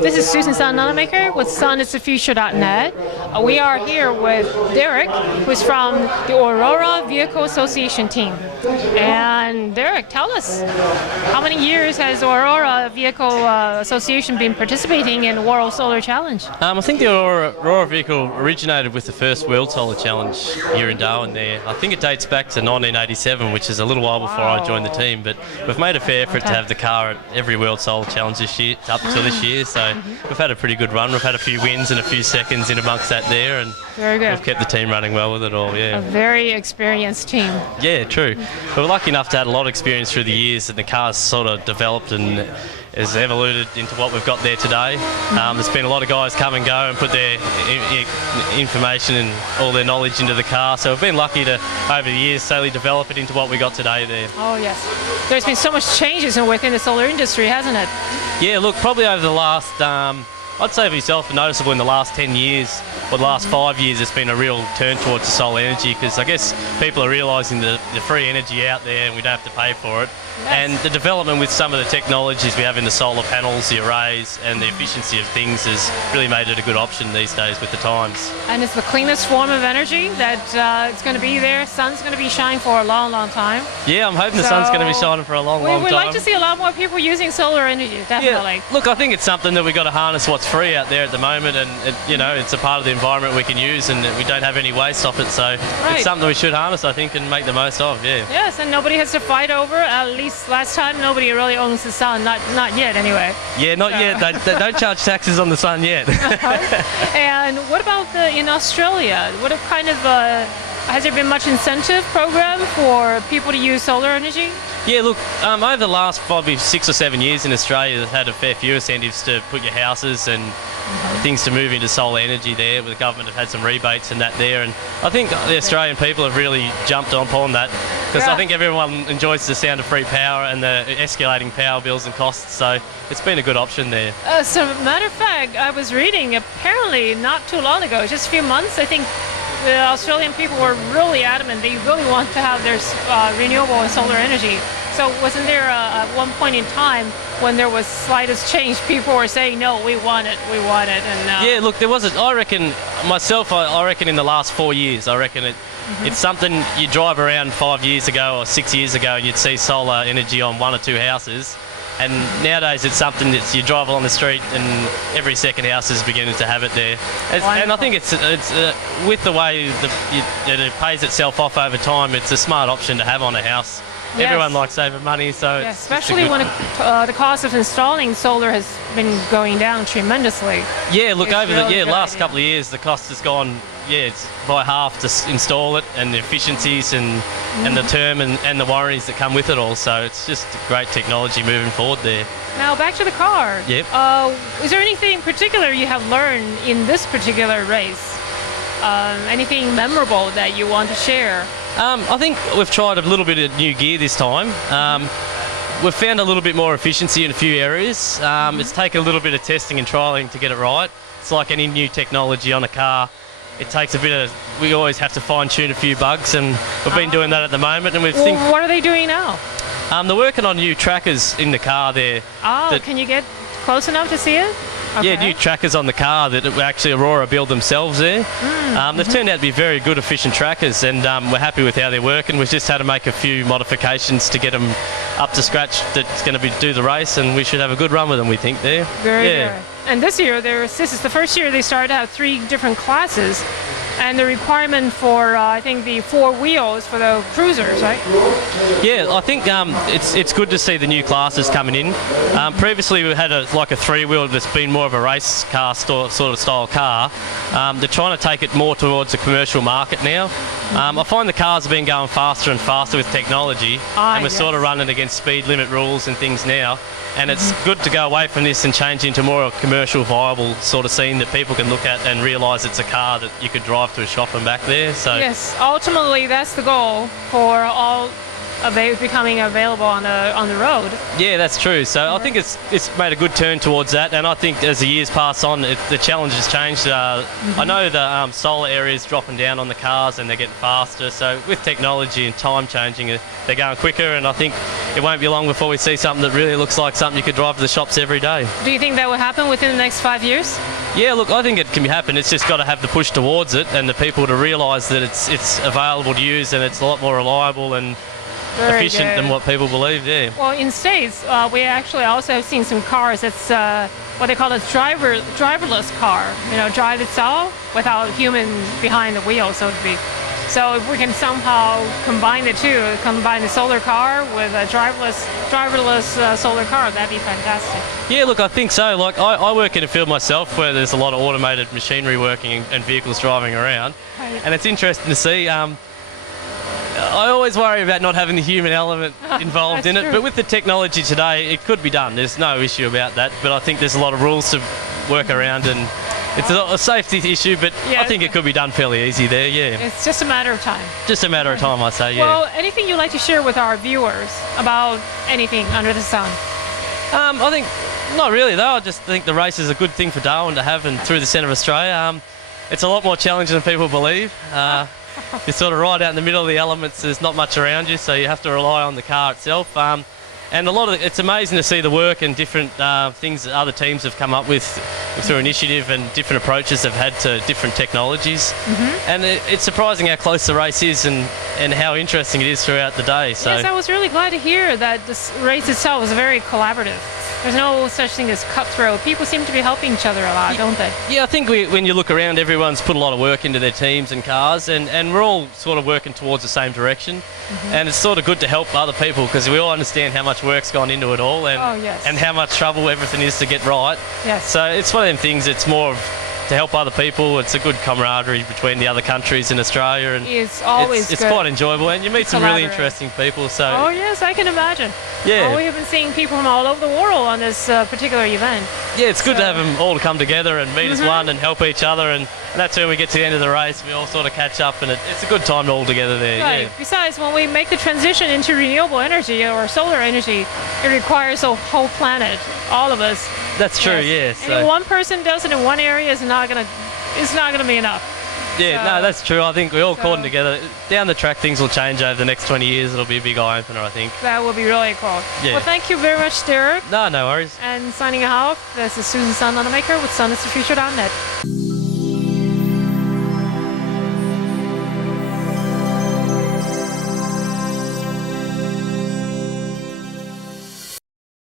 This is Susan Sun Nunamaker with sunisthefuture.net. We are here with Derek, who's from the Aurora Vehicle Association team. And Derek, tell us, how many years has Aurora Vehicle Association been participating in World Solar Challenge? I think the Aurora Vehicle originated with the first World Solar Challenge here in Darwin there. I think it dates back to 1987, which is a little while before I joined the team, but we've made a fair effort to have the car at every World Solar Challenge this year, up to this year, so we've had a pretty good run. We've had a few wins and a few seconds in amongst that there, and very good. We've kept the team running well with it all, yeah. A very experienced team. Yeah, true. We were lucky enough to have a lot of experience through the years, and the car's sort of developed and has evolved into what we've got there today. There's been a lot of guys come and go and put their information and all their knowledge into the car, so we've been lucky to, over the years, slowly develop it into what we got today there. Oh yes. There's been so much changes within the solar industry, hasn't it? Yeah, look, probably over the last, I'd say for yourself, noticeable in the last 10 years or the last 5 years, it's been a real turn towards the solar energy, because I guess people are realising the free energy out there and we don't have to pay for it. Yes. And the development with some of the technologies we have in the solar panels, the arrays, and the efficiency of things has really made it a good option these days with the times. And it's the cleanest form of energy that it's going to be there. Sun's going to be shining for a long, long time. Yeah, I'm hoping the sun's going to be shining for a long, long time. We'd like to see a lot more people using solar energy, definitely. Yeah, look, I think it's something that we've got to harness what's free out there at the moment, and it's a part of the environment we can use, and we don't have any waste off it, so it's something we should harness, I think, and make the most of, yeah. Yes, and nobody has to fight over, at least last time, nobody really owns the sun, not yet anyway. Yeah, not yet. They don't charge taxes on the sun yet. And what about in Australia? What kind of has there been much incentive program for people to use solar energy? Yeah, look, over the last probably 6 or 7 years in Australia, they've had a fair few incentives to put your houses and things to move into solar energy there. The government have had some rebates and that there, and I think the Australian people have really jumped on that, because I think everyone enjoys the sound of free power and the escalating power bills and costs, so it's been a good option there. So, matter of fact, I was reading, apparently not too long ago, just a few months, I think the Australian people were really adamant. They really want to have their renewable and solar energy. So wasn't there at one point in time when there was slightest change, people were saying, no, we want it, and yeah, look, there was I reckon in the last 4 years, I reckon it's something you drive around 5 years ago or 6 years ago and you'd see solar energy on 1 or 2 houses. And nowadays it's something that you drive along the street and every second house is beginning to have it there. And I think it's with the way it pays itself off over time, it's a smart option to have on a house. Yes. Everyone likes saving money, so yes, especially when the cost of installing solar has been going down tremendously. Yeah, look, over the last couple of years, the cost has gone it's by half to install it, and the efficiencies and the term and the warranties that come with it all. So it's just great technology moving forward there. Now back to the car. Yep. Is there anything particular you have learned in this particular race? Anything memorable that you want to share? I think we've tried a little bit of new gear this time. We've found a little bit more efficiency in a few areas. It's taken a little bit of testing and trialling to get it right. It's like any new technology on a car. It takes we always have to fine-tune a few bugs, and we've been doing that at the moment. And what are they doing now? They're working on new trackers in the car there. Oh, can you get close enough to see it? Okay. Yeah, new trackers on the car that actually Aurora build themselves there. They've turned out to be very good, efficient trackers, and we're happy with how they're working. We've just had to make a few modifications to get them up to scratch that's going to do the race, and we should have a good run with them, we think, there. Very good. And this year, this is the first year they started to have 3 different classes, and the requirement for, I think, the 4 wheels for the cruisers, right? Yeah, I think it's good to see the new classes coming in. Previously, we had a 3-wheel that's been more of a race car sort of style car. They're trying to take it more towards the commercial market now. I find the cars have been going faster and faster with technology, and we're sort of running against speed limit rules and things now. And it's good to go away from this and change into more of a commercial, viable sort of scene that people can look at and realise it's a car that you could drive to a shop and back there. So yes, ultimately that's the goal for all becoming available on the road. Yeah, that's true. So I think it's made a good turn towards that, and I think as the years pass on, the challenge has changed. I know the solar area is dropping down on the cars and they're getting faster. So with technology and time changing, they're going quicker, and I think it won't be long before we see something that really looks like something you could drive to the shops every day. Do you think that will happen within the next 5 years? Yeah, look, I think it can happen. It's just got to have the push towards it and the people to realise that it's available to use and it's a lot more reliable and Very efficient good. than what people believe. Yeah. Well, in States, we actually also have seen some cars that's what they call a driverless car. You know, drive itself without human behind the wheel, so to speak. So if we can somehow combine the two, combine the solar car with a driverless solar car, that'd be fantastic. Yeah, look, I think so. Like, I work in a field myself where there's a lot of automated machinery working and vehicles driving around, Right. and it's interesting to see. I always worry about not having the human element involved in it, true. but with the technology today, it could be done. There's no issue about that, but I think there's a lot of rules to work around, and it's a safety issue, but Yeah. I think it could be done fairly easy there, yeah. It's just a matter of time. Just a matter of time, I say, yeah. Well, anything you'd like to share with our viewers about anything under the sun? I think, not really though, I just think the race is a good thing for Darwin to have and through the centre of Australia. It's a lot more challenging than people believe. You're sort of right out in the middle of the elements, there's not much around you, so you have to rely on the car itself. And it's amazing to see the work and different things that other teams have come up with through initiative and different approaches they've had to different technologies. Mm-hmm. And it's surprising how close the race is and how interesting it is throughout the day. So. Yes, I was really glad to hear that this race itself was very collaborative. There's no such thing as cutthroat. People seem to be helping each other a lot, don't they? Yeah, I think when you look around, everyone's put a lot of work into their teams and cars, and we're all sort of working towards the same direction. Mm-hmm. And it's sort of good to help other people because we all understand how much work's gone into it all and how much trouble everything is to get right. Yes. So it's one of them things, it's more of to help other people. It's a good camaraderie between the other countries in Australia, and It's always it's good. quite enjoyable, and you meet some really Collaborate. interesting people. So Oh yes, I can imagine. Yeah. Well, we have been seeing people from all over the world on this particular event. yeah, it's good to So- have them all come together and meet as one and help each other, and that's when we get to the end of the race. We all sort of catch up, and it's a good time all together there. Right. Yeah. Besides, when we make the transition into renewable energy or solar energy, it requires a whole planet, all of us. That's true. Yes. Yeah. And if So one person does it in one area, it's not gonna be enough. yeah, so- no, that's true. I think we're all caught so- together. Down the track, things will change over the next 20 years. It'll be a big eye opener, I think. That would be really cool. Yeah. Well, thank you very much, Derek. No worries. And signing off, this is Susan Sun Nunamaker with sunisthefuture.net.